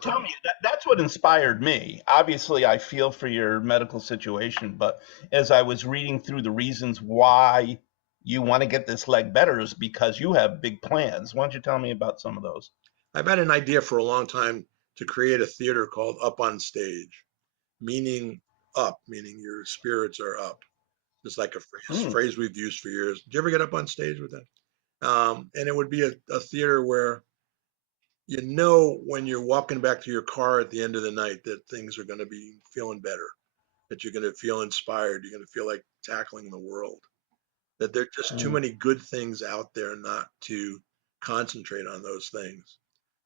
Tell me, that's what inspired me. Obviously, I feel for your medical situation, but as I was reading through the reasons why you want to get this leg better is because you have big plans. Why don't you tell me about some of those? I've had an idea for a long time to create a theater called Up on Stage, meaning up, meaning your spirits are up. Just like a phrase we've used for years. Did you ever get up on stage with that? And it would be a theater where when you're walking back to your car at the end of the night that things are going to be feeling better, that you're going to feel inspired, you're going to feel like tackling the world, that there are just too many good things out there not to concentrate on those things.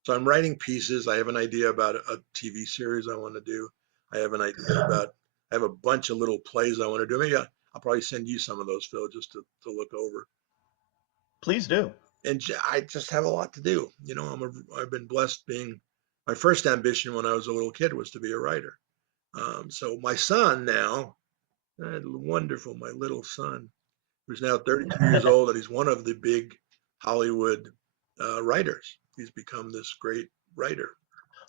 So I'm writing pieces. I have an idea about a TV series I want to do. I have an idea about, I have a bunch of little plays I want to do. Maybe I'll probably send you some of those, Phil, just to look over. Please do. And I just have a lot to do. I've been blessed being, my first ambition when I was a little kid was to be a writer. So my son now, wonderful, my little son, who's now 32 years old, and he's one of the big Hollywood writers. He's become this great writer.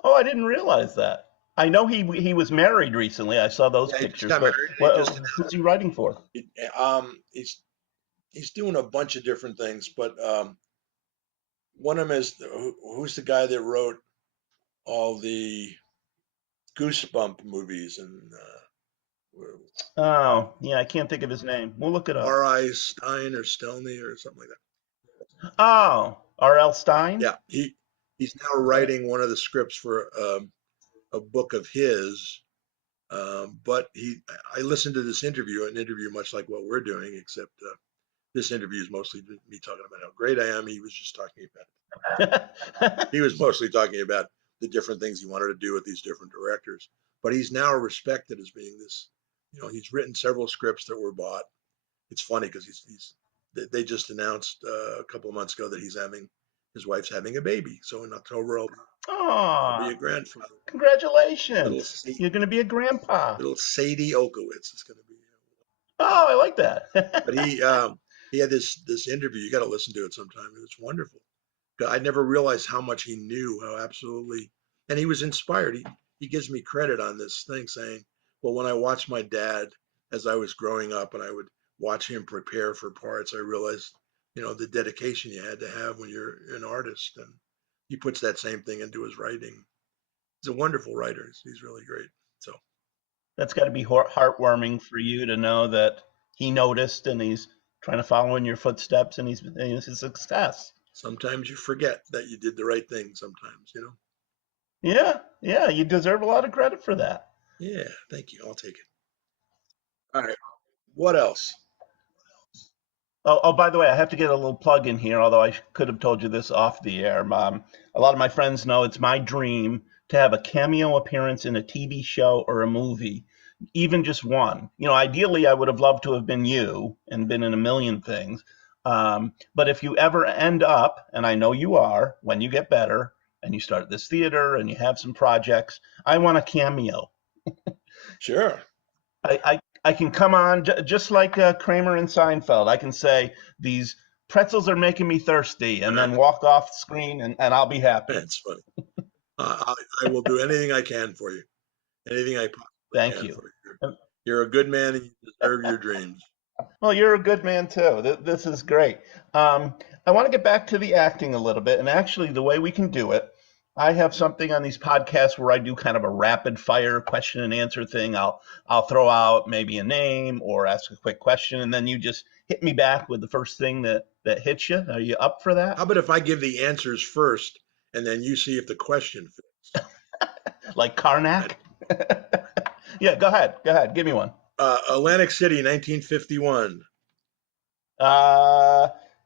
Oh, I didn't realize that. I know he was married recently. I saw those pictures. But who's he writing for? He's doing a bunch of different things, but one of them is who's the guy that wrote all the Goosebump movies and. Oh, yeah, I can't think of his name. We'll look it up. R.I. Stein or Stelny or something like that. Oh, R.L. Stein? Yeah, he's now writing one of the scripts for a book of his. But I listened to this interview, an interview much like what we're doing, except this interview is mostly me talking about how great I am. He was just talking about, he was mostly talking about the different things he wanted to do with these different directors. But he's now respected as being this, he's written several scripts that were bought. It's funny because they just announced a couple of months ago that his wife's having a baby. So in October, I'll be a grandfather. Congratulations. You're going to be a grandpa. Little Sadie Olkewicz is going to be. Oh, I like that. But he had this interview. You got to listen to it sometime. It's wonderful. I never realized how much he knew, how absolutely, and he was inspired. He gives me credit on this thing saying, well, when I watched my dad as I was growing up and I would watch him prepare for parts, I realized, the dedication you had to have when you're an artist. And he puts that same thing into his writing. He's a wonderful writer. He's really great. So that's got to be heartwarming for you to know that he noticed and he's trying to follow in your footsteps and he's a success. Sometimes you forget that you did the right thing sometimes, Yeah, you deserve a lot of credit for that. Yeah, thank you. I'll take it. All right. What else? Oh, by the way, I have to get a little plug in here, although I could have told you this off the air. A lot of my friends know it's my dream to have a cameo appearance in a TV show or a movie, even just one. Ideally, I would have loved to have been you and been in a million things. But if you ever end up, and I know you are, when you get better and you start this theater and you have some projects, I want a cameo. Sure. I can come on just like Kramer and Seinfeld. I can say, these pretzels are making me thirsty, and then walk off screen, and I'll be happy. That's funny. I will do anything I can for you. Anything I possibly Thank can you. for you. You're a good man, and you deserve your dreams. Well, you're a good man, too. This is great. I want to get back to the acting a little bit, and actually the way we can do it, I have something on these podcasts where I do kind of a rapid fire question and answer thing. I'll throw out maybe a name or ask a quick question, and then you just hit me back with the first thing that hits you. Are you up for that? How about if I give the answers first, and then you see if the question fits? Like Karnak? Yeah, go ahead. Give me one. Atlantic City, 1951.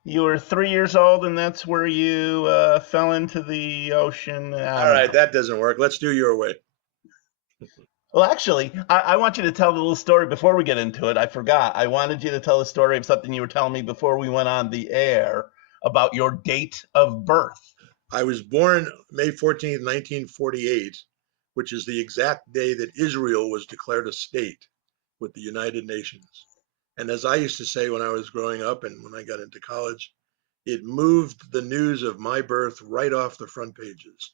You were 3 years old, and that's where you fell into the ocean. All right, that doesn't work. Let's do your way. Well, actually, I want you to tell the little story before we get into it. I forgot. I wanted you to tell the story of something you were telling me before we went on the air about your date of birth. I was born May 14th, 1948, which is the exact day that Israel was declared a state with the United Nations. And as I used to say when I was growing up and when I got into college, it moved the news of my birth right off the front pages.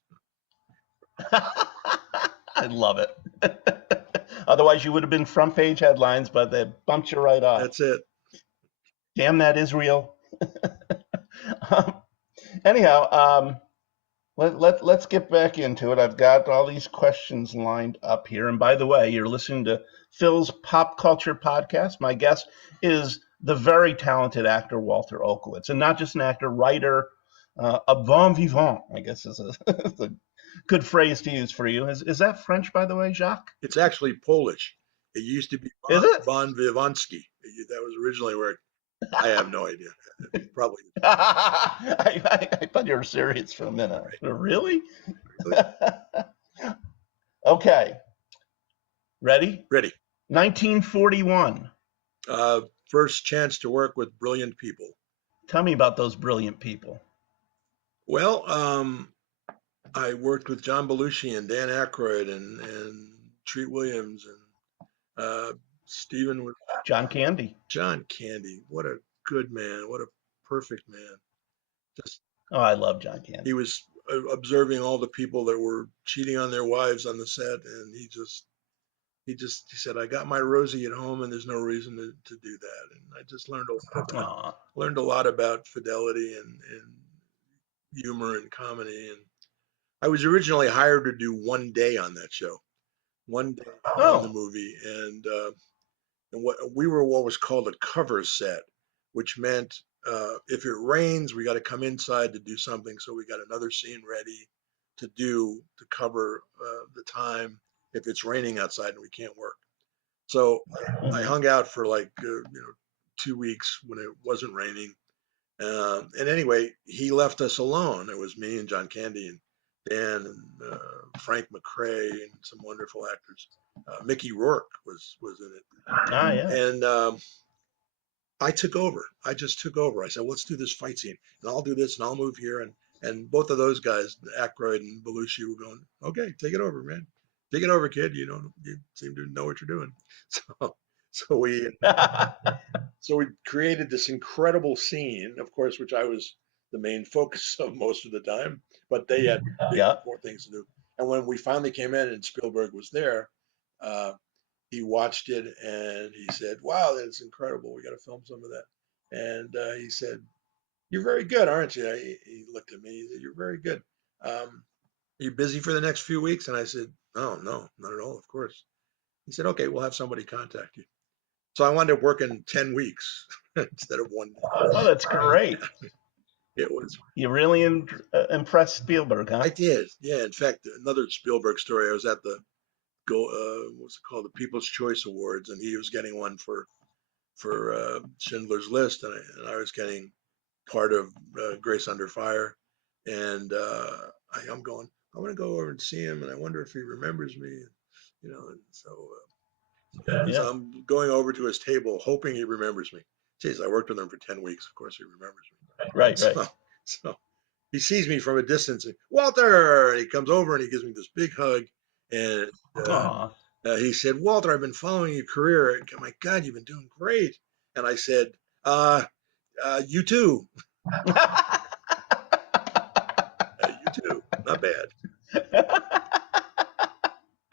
I love it. Otherwise, you would have been front page headlines, but they bumped you right off. That's it. Damn that Israel. Anyhow, let's get back into it. I've got all these questions lined up here. And by the way, you're listening to Phil's Pop Culture Podcast. My guest is the very talented actor Walter Olkewicz, and not just an actor, writer, a bon vivant, I guess is a good phrase to use for you. Is that French, by the way, Jacques? It's actually Polish. It used to be Is it? Bon Vivansky. That was originally where I have no idea. Probably. I thought you were serious for a minute. Really? Okay. Ready? Ready. 1941. First chance to work with brilliant people. Tell me about those brilliant people. Well, I worked with John Belushi and Dan Aykroyd and Treat Williams and Stephen with John Candy. John Candy. What a good man. What a perfect man. Just Oh, I love John Candy. he was observing all the people that were cheating on their wives on the set, and he said, I got my Rosie at home and there's no reason to do that. And I just learned a lot about fidelity and humor and comedy. And I was originally hired to do one day on that show, one day on the movie. And we were what was called a cover set, which meant if it rains, we got to come inside to do something. So we got another scene ready to cover the time if it's raining outside and we can't work. So I hung out for 2 weeks when it wasn't raining. And anyway, he left us alone. It was me and John Candy and Dan and Frank McRae and some wonderful actors. Mickey Rourke was in it. Ah, yeah. And I took over. I just took over. I said, let's do this fight scene and I'll do this and I'll move here. And both of those guys, Aykroyd and Belushi, were going, okay, take it over, man. Take it over, kid. You seem to know what you're doing. So we created this incredible scene, of course, which I was the main focus of most of the time, but they had more things to do. And when we finally came in and Spielberg was there, he watched it and he said, wow, that's incredible. We got to film some of that. And he said, you're very good, aren't you? He looked at me. He said, you're very good. Are you busy for the next few weeks? And I said, oh, no, not at all, of course. He said, okay, we'll have somebody contact you. So I wound up working 10 weeks instead of 1 day. Oh, that's great. It was. You really impressed Spielberg, huh? I did. Yeah. In fact, another Spielberg story, I was at the what's it called? The People's Choice Awards, and he was getting one for Schindler's List, and I was getting part of Grace Under Fire. And I'm going, I want to go over and see him, and I wonder if he remembers me. And so I'm going over to his table, hoping he remembers me. Jeez, I worked with him for 10 weeks. Of course, he remembers me. Right. So he sees me from a distance, and Walter, and he comes over and he gives me this big hug, and he said, Walter, I've been following your career. And, my God, you've been doing great. And I said, you too. You too. Not bad.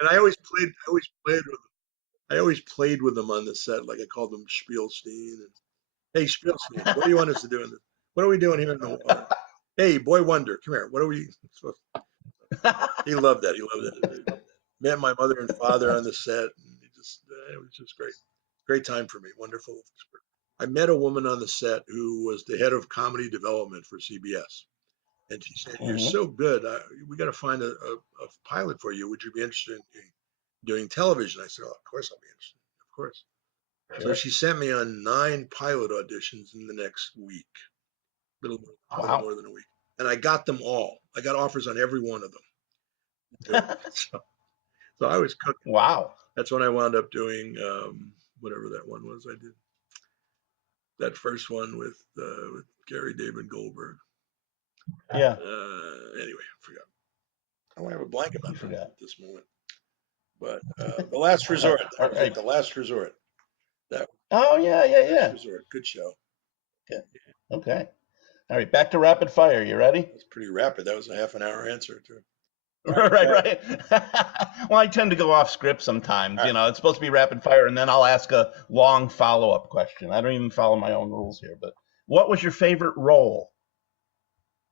And I always played with them on the set, like I called them Spielstein. And, hey, Spielstein, what do you want us to do in this? What are we doing here in the water? Hey, Boy Wonder, come here. What are we supposed to? He loved that. He loved it. Met my mother and father on the set, and it was just great. Great time for me. Wonderful. I met a woman on the set who was the head of comedy development for CBS. And she said, you're so good. We got to find a pilot for you. Would you be interested in doing television? I said, oh, of course I'll be interested. Of course. Sure. So she sent me on 9 pilot auditions in the next week. A little more than a week. And I got them all. I got offers on every one of them. So I was cooking. Wow. That's when I wound up doing whatever that one was. I did that first one with Gary David Goldberg. Yeah. Anyway, I forgot. I want to have a blank about You that forgot. at this moment. But The Last Resort. All That was it. right. The Last Resort. That Oh, yeah, yeah, Last yeah. Resort. Good show. Okay. All right, back to rapid fire. You ready? That's pretty rapid. That was a half an hour answer too. Right, right. Well, I tend to go off script sometimes. You know, it's supposed to be rapid fire, and then I'll ask a long follow-up question. I don't even follow my own rules here. But what was your favorite role?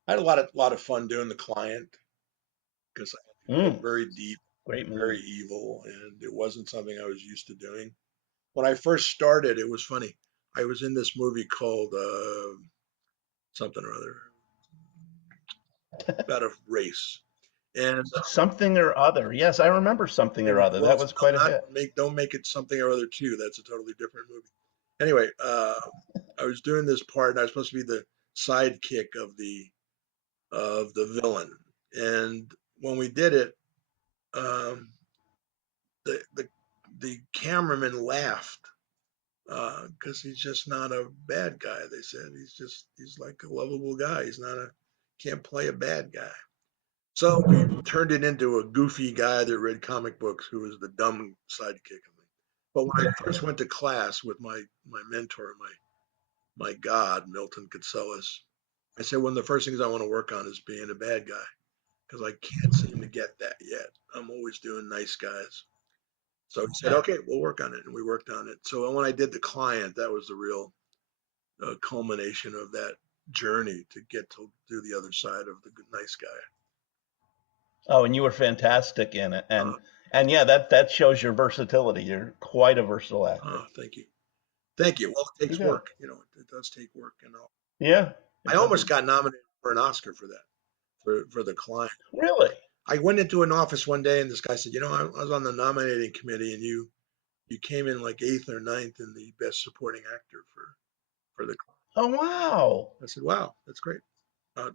I had a lot of fun doing the client because I had to go very deep, Great very movie. evil, and it wasn't something I was used to doing. When I first started, it was funny. I was in this movie called something or other about a race, and Something or other. Yes, I remember something or other. well, That it's was quite a not hit. don't make it something or other too. That's a totally different movie. Anyway, I was doing this part, and I was supposed to be the sidekick of the villain. And when we did it, um, the the the cameraman laughed because he's just not a bad guy. They said he's like a lovable guy. He's not a can't play a bad guy. So we turned it into a goofy guy that read comic books who was the dumb sidekick of me. But when I first went to class with my mentor, my god, Milton Katselas, I said one of the first things I want to work on is being a bad guy because I can't seem to get that yet. I'm always doing nice guys. So he said, okay, we'll work on it. And we worked on it. So when I did the client, that was the real culmination of that journey to get to do the other side of the nice guy. Oh, and you were fantastic in it, Uh, and yeah, that shows your versatility. You're quite a versatile actor. Thank you. Thank you. Well, it takes Okay. work. You know, it does take work. And all. Yeah. I almost got nominated for an Oscar for that, for the client. Really? I went into an office one day and this guy said, you know, I was on the nominating committee and you came in like 8th or 9th in the best supporting actor for the. Oh, wow. I said, wow, that's great. Uh,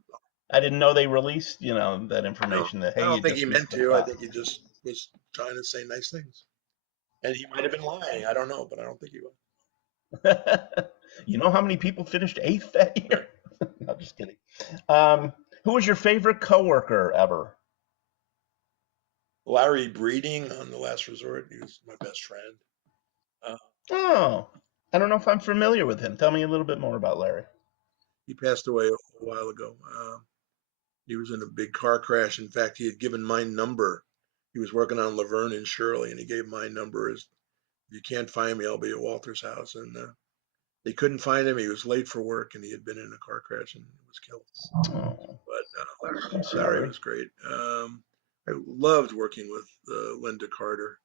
I didn't know they released, that no, information that, I hey, don't you think just he missed meant the to. I class. think he just was trying to say nice things. And he might have been lying. I don't know, but I don't think he was. You know how many people finished 8th that year? No, just kidding. Who was your favorite coworker ever? Larry Breeding on The Last Resort. He was my best friend. Uh, Oh, I don't know if I'm familiar with him. Tell me a little bit more about Larry. he passed away a while ago. He was in a big car crash. In fact, he had given my number. He was working on Laverne and Shirley, and he gave my number as, if you can't find me, I'll be at Walter's house. And they couldn't find him. He was late for work, and he had been in a car crash and was killed. Oh, But I'm Larry sorry. was great. I loved working with Lynda Carter.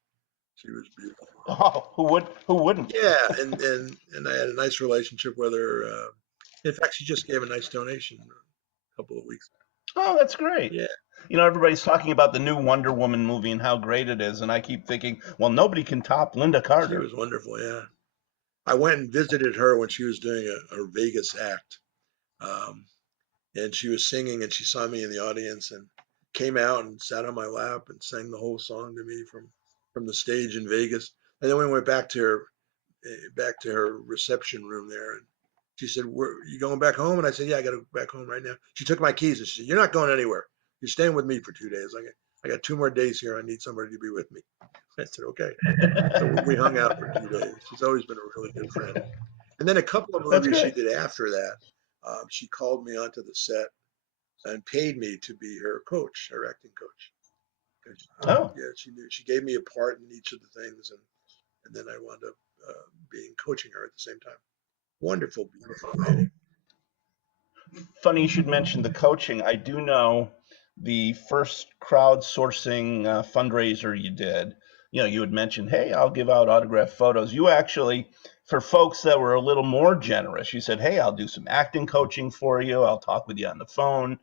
She was beautiful. Oh, who wouldn't? Yeah, and I had a nice relationship with her. In fact, she just gave a nice donation a couple of weeks Oh, that's great. ago. Yeah, Everybody's talking about the new Wonder Woman movie and how great it is, and I keep thinking, well, nobody can top Lynda she Carter. was wonderful. Yeah, I went and visited her when she was doing a Vegas act, um, and she was singing, and she saw me in the audience and came out and sat on my lap and sang the whole song to me from the stage in Vegas. And then we went back to her reception room there, and she said, "Where you going back home?" And I said, "Yeah, I got to go back home right now." She took my keys and she said, "You're not going anywhere. You're staying with me for 2 days. I got 2 more days here. I need somebody to be with me." I said, "Okay." So we hung out for 2 days. She's always been a really good friend. And then a couple of That's movies she good. did after that, she called me onto the set and paid me to be her coach, her acting coach. Oh, Yeah, she gave me a part in each of the things, and then I wound up being coaching her at the same time. Wonderful, beautiful lady. funny you should mention the coaching. I do know the first crowdsourcing fundraiser you did. You had mentioned, hey, I'll give out autographed photos. You actually, for folks that were a little more generous, you said, hey, I'll do some acting coaching for you. I'll talk with you on the phone.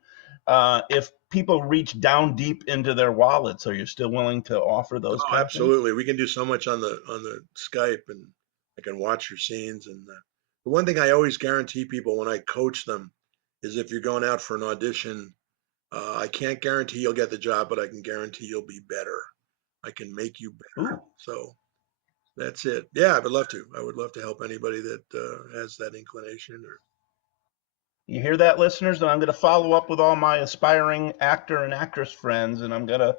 If people reach down deep into their wallets, are you still willing to offer those Oh, kind of things? absolutely. We can do so much on the Skype, and I can watch your scenes. And the one thing I always guarantee people when I coach them is if you're going out for an audition, I can't guarantee you'll get the job, but I can guarantee you'll be better. I can make you better. Ooh. So that's it. Yeah, I would love to. I would love to help anybody that has that inclination. Or You hear that, listeners? And I'm going to follow up with all my aspiring actor and actress friends, and I'm gonna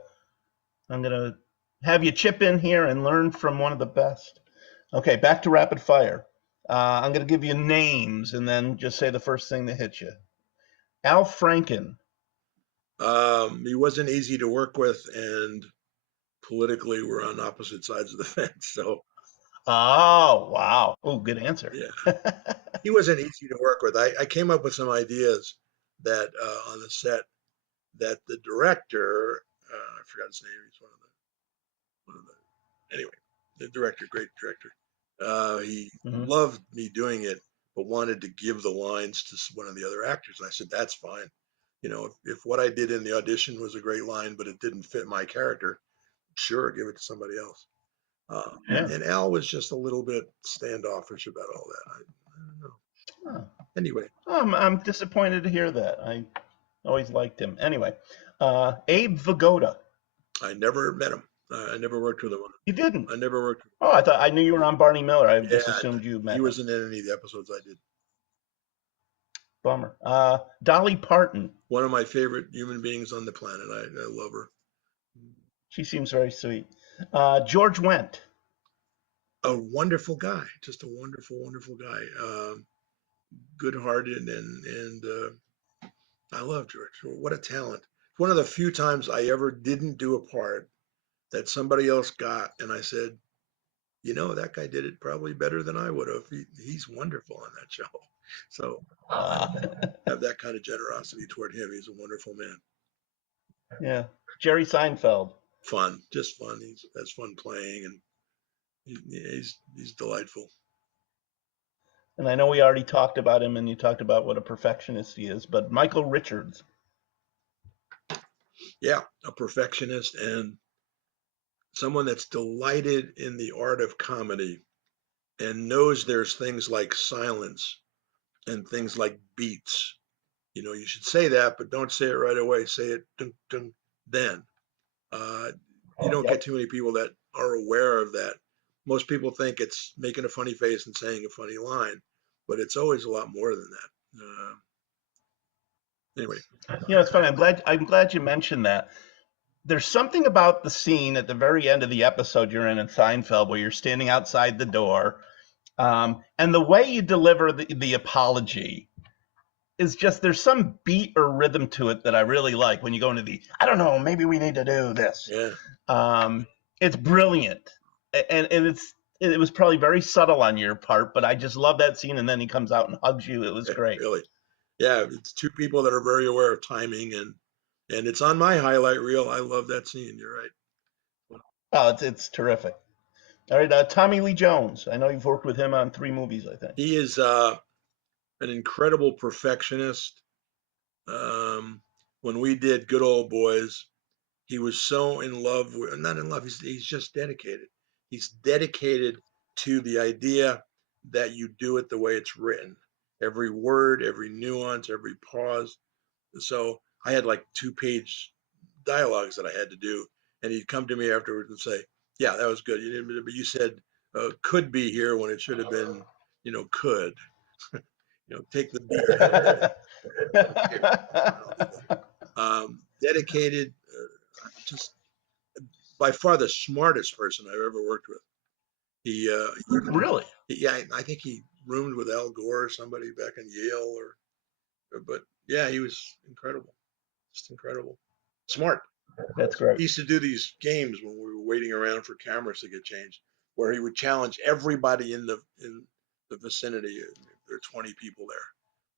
have you chip in here and learn from one of the best. Okay, back to rapid fire. I'm gonna give you names and then just say the first thing that hits you. Al Franken. he wasn't easy to work with, and politically, we're on opposite sides of the fence. So Oh, wow. Oh, good answer. yeah, he wasn't easy to work with. I came up with some ideas that on the set that the director, I forgot his name. He's one of the anyway, the director, great director. He Mhm. loved me doing it, but wanted to give the lines to one of the other actors. And I said, that's fine. You know, if what I did in the audition was a great line, but it didn't fit my character, sure, give it to somebody else. Yeah. And Al was just a little bit standoffish about all that. I don't know. Oh. Anyway, I'm disappointed to hear that. I always liked him. Anyway, Abe Vigoda. I never met him. I never worked with him. You didn't? I never worked. Oh, I knew you were on Barney Miller. I just Yeah, assumed you met he him. wasn't in any of the episodes I did. Bummer. Dolly Parton. One of my favorite human beings on the planet. I love her. She seems very sweet. George Wendt. A wonderful guy, just a wonderful, wonderful guy. Good-hearted and I love George. What a talent! One of the few times I ever didn't do a part that somebody else got, and I said, you know, that guy did it probably better than I would have. He's wonderful on that show. So Uh, have that kind of generosity toward him. He's a wonderful man. yeah. Jerry Seinfeld. Fun, just fun. He's has fun playing, and he's delightful. And I know we already talked about him and you talked about what a perfectionist he is, but Michael Richards. Yeah, a perfectionist and someone that's delighted in the art of comedy and knows there's things like silence and things like beats. You know, you should say that, but don't say it right away. Say it dun, dun, then. You don't get Yep. too many people that are aware of that. Most people think it's making a funny face and saying a funny line, but it's always a lot more than that. Anyway, You know, it's funny. I'm glad you mentioned that. There's something about the scene at the very end of the episode you're in Seinfeld where you're standing outside the door, and the way you deliver the apology is just there's some beat or rhythm to it that I really like when you go into I don't know, maybe we need to do this. yeah, It's brilliant, and it was probably very subtle on your part, but I just love that scene. And then he comes out and hugs you. It was great. really. Yeah, it's two people that are very aware of timing, and it's on my highlight reel. I love that scene. You're right. Oh, it's terrific. All right, Tommy Lee Jones. I know you've worked with him on 3 movies, I think. He is an incredible perfectionist. When we did Good Old Boys, he was so in love with, not in love, he's just dedicated. He's dedicated to the idea that you do it the way it's written. Every word, every nuance, every pause. So I had like 2-page dialogues that I had to do, and he'd come to me afterwards and say, "Yeah, that was good. You didn't, but you said could be here when it should have been, you know, could. You know, take the beat." Dedicated, just by far the smartest person I've ever worked with. He, Really? yeah, I think he roomed with Al Gore or somebody back in Yale, but yeah, he was incredible, just incredible, smart. That's He great. used to do these games when we were waiting around for cameras to get changed, where he would challenge everybody in the vicinity. There are 20 people there.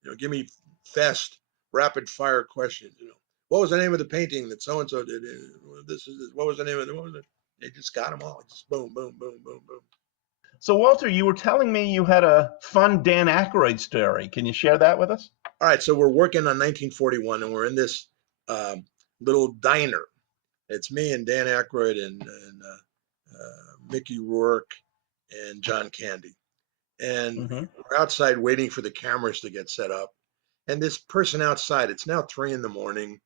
You know, give me fast, rapid fire questions. You know, what was the name of the painting that so and so did? This is what was the name of the? What was it? They just got them all. Just boom, boom, boom, boom, boom. So, Walter, you were telling me you had a fun Dan Aykroyd story. Can you share that with us? All right, so we're working on 1941, and we're in this little diner. It's me and Dan Aykroyd and Mickey Rourke and John Candy. And we're outside waiting for the cameras to get set up. And this person outside, it's now 3 a.m,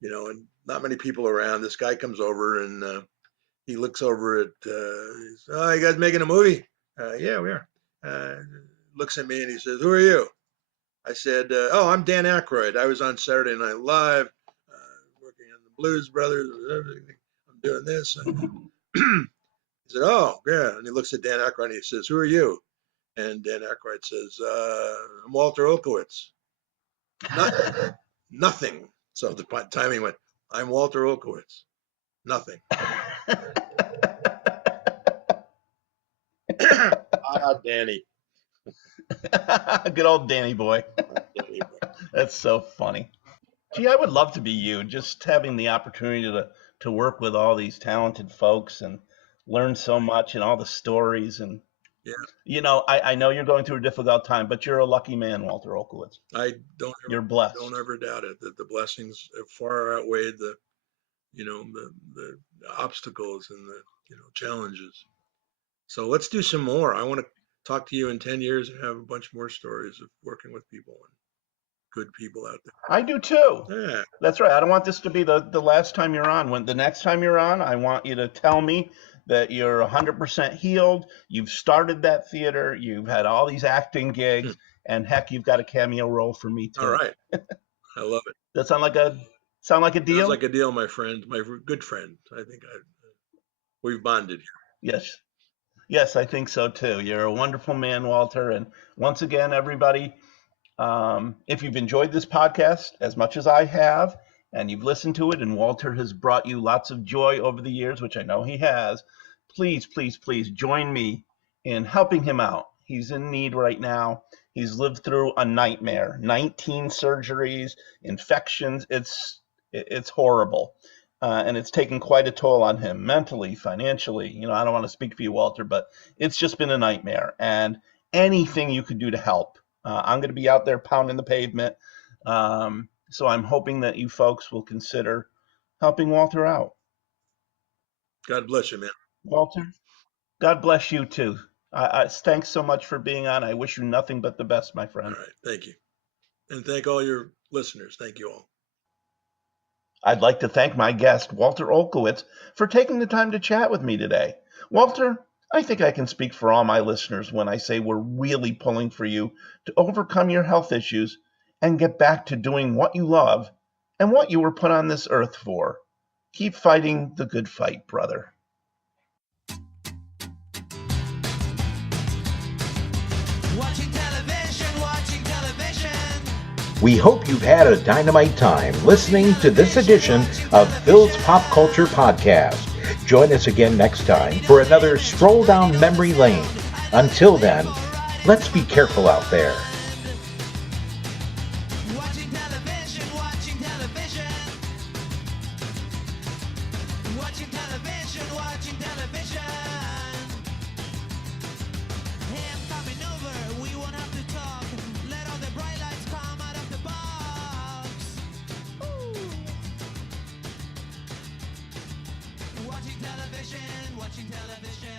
you know, and not many people around. This guy comes over and he looks over at, oh, you guys making a movie? Yeah, we are. Looks at me and he says, who are you? I said, oh, I'm Dan Aykroyd. I was on Saturday Night Live, working on the Blues Brothers. I'm doing this. He said, oh, yeah. And he looks at Dan Aykroyd and he says, who are you? And Dan Aykroyd says, I'm Walter Olkewicz. Nothing. So the timing went, I'm Walter Olkewicz. Nothing. Danny. Good old Danny boy. Danny boy. That's so funny. Gee, I would love to be you, just having the opportunity to work with all these talented folks and learn so much and all the stories. And, Yeah. you know, I know you're going through a difficult time, but you're a lucky man, Walter Olkewicz. You're blessed. Don't ever doubt it, that the blessings have far outweighed the obstacles and the, challenges. So let's do some more. I want to talk to you in 10 years and have a bunch more stories of working with people and good people out there. I do too. Yeah. That's right. I don't want this to be the last time you're on. When the next time you're on, I want you to tell me that you're 100% healed. You've started that theater. You've had all these acting gigs, and heck, you've got a cameo role for me too. All right. I love it. That sound like a deal? Sounds like a deal, my friend, my good friend. I think we've bonded here. Yes, I think so too. You're a wonderful man, Walter. And once again, everybody, if you've enjoyed this podcast as much as I have, and you've listened to it, and Walter has brought you lots of joy over the years, which I know he has, please, please, please join me in helping him out. He's in need right now. He's lived through a nightmare, 19 surgeries, infections. It's horrible. And it's taken quite a toll on him mentally, financially. I don't want to speak for you, Walter, but it's just been a nightmare. And anything you could do to help. I'm going to be out there pounding the pavement. So I'm hoping that you folks will consider helping Walter out. God bless you, man. Walter, God bless you too. Thanks so much for being on. I wish you nothing but the best, my friend. All right. Thank you. And thank all your listeners. Thank you all. I'd like to thank my guest, Walter Olkewicz, for taking the time to chat with me today. Walter, I think I can speak for all my listeners when I say we're really pulling for you to overcome your health issues and get back to doing what you love and what you were put on this earth for. Keep fighting the good fight, brother. Watching television, watching television. We hope you've had a dynamite time listening to this edition of Phil's Pop Culture Podcast. Join us again next time for another stroll down memory lane. Until then, let's be careful out there. Watching television, watching television. Watching television, watching television. Hey, I'm coming over, we won't have to talk. Let all the bright lights come out of the box. Ooh. Watching television, watching television.